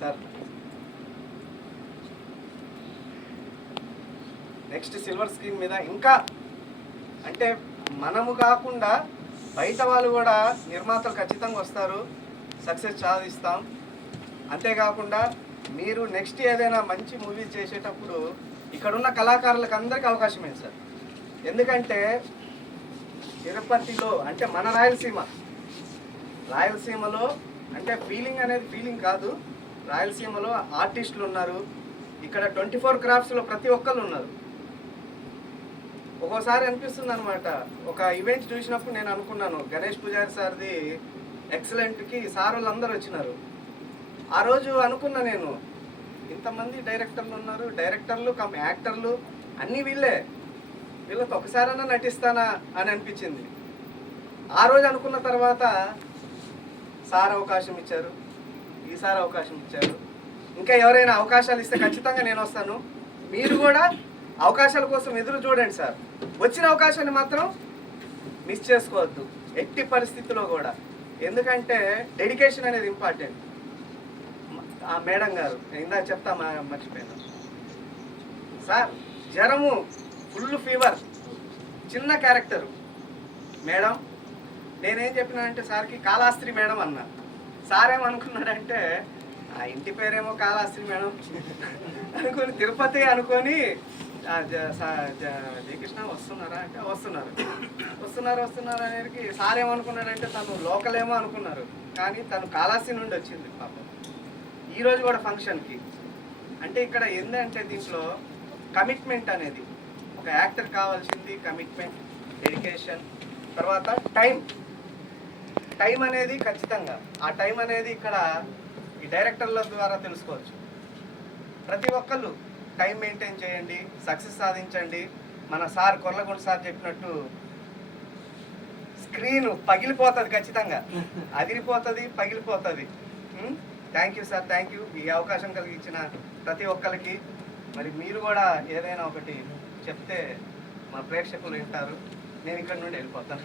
Sir next silver screen మీద ఇంకా అంటే మనము కాకుండా బయట వాళ్ళు కూడా నిర్మాతలు ఖచ్చితంగా వస్తారు, సక్సెస్ సాధిస్తాం. అంతేకాకుండా మీరు నెక్స్ట్ ఏదైనా మంచి మూవీ చేసేటప్పుడు ఇక్కడున్న కళాకారులకు అందరికీ అవకాశమే సార్. ఎందుకంటే తిరుపతిలో అంటే మన రాయలసీమలో అంటే ఫీలింగ్ అనేది ఫీలింగ్ కాదు, రాయలసీమలో ఆర్టిస్టులు ఉన్నారు. ఇక్కడ 24 క్రాఫ్ట్స్లో ప్రతి ఒక్కళ్ళు ఉన్నారు. ఒక్కోసారి అనిపిస్తుంది అనమాట, ఒక ఈవెంట్ చూసినప్పుడు నేను అనుకున్నాను గణేష్ పూజారి సార్ది ఎక్సలెంట్కి సార్ వాళ్ళందరూ వచ్చినారు. ఆ రోజు అనుకున్నా నేను ఇంతమంది డైరెక్టర్లు ఉన్నారు, డైరెక్టర్లు కమ్ యాక్టర్లు అన్నీ వీళ్ళకి ఒకసారైనా నటిస్తానా అని అనిపించింది. ఆ రోజు అనుకున్న తర్వాత సార్ అవకాశం ఇచ్చారు, ఈసారి అవకాశం ఇచ్చారు. ఇంకా ఎవరైనా అవకాశాలు ఇస్తే ఖచ్చితంగా నేను వస్తాను. మీరు కూడా అవకాశాల కోసం ఎదురు చూడండి సార్. వచ్చిన అవకాశాన్ని మాత్రం మిస్ చేసుకోవద్దు ఎట్టి పరిస్థితుల్లో కూడా. ఎందుకంటే డెడికేషన్ అనేది ఇంపార్టెంట్. ఆ మేడం గారు ఇందాక చెప్తా మర్చిపోయాను సార్, జ్వరము, ఫుల్ ఫీవర్, చిన్న క్యారెక్టరు. మేడం నేనేం చెప్పినానంటే సార్కి కాళాస్త్రి మేడం అన్నా. సార్ ఏమనుకున్నాడంటే ఆ ఇంటి పేరేమో కాళాస్త్రి మేడం అనుకొని తిరుపతి అనుకొని జయకృష్ణ వస్తున్నారా అంటే వస్తున్నారు అనేది సార్ ఏమనుకున్నాడంటే తను లోకల్ ఏమో అనుకున్నారు, కానీ తను కాళాస్త్రి నుండి వచ్చింది పాపం. ఈరోజు కూడా ఫంక్షన్కి అంటే ఇక్కడ ఏంటంటే దీంట్లో కమిట్మెంట్ అనేది ఒక యాక్టర్ కావాల్సింది, కమిట్మెంట్, డెడికేషన్, తర్వాత టైం అనేది ఖచ్చితంగా. ఆ టైం అనేది ఇక్కడ ఈ డైరెక్టర్ల ద్వారా తెలుసుకోవచ్చు. ప్రతి ఒక్కళ్ళు టైం మెయింటైన్ చేయండి, సక్సెస్ సాధించండి. మన సార్ కొర్లగొండ సార్ చెప్పినట్టు స్క్రీన్ పగిలిపోతుంది, ఖచ్చితంగా అదిరిపోతుంది, పగిలిపోతుంది. Thank you sir, thank you ఈ అవకాశం కలిగించిన ప్రతి ఒక్కరికి. మరి మీరు కూడా ఏదైనా ఒకటి చెప్తే మా ప్రేక్షకులు వింటారు. నేను ఇక్కడ నుండి వెళ్ళిపోతాను.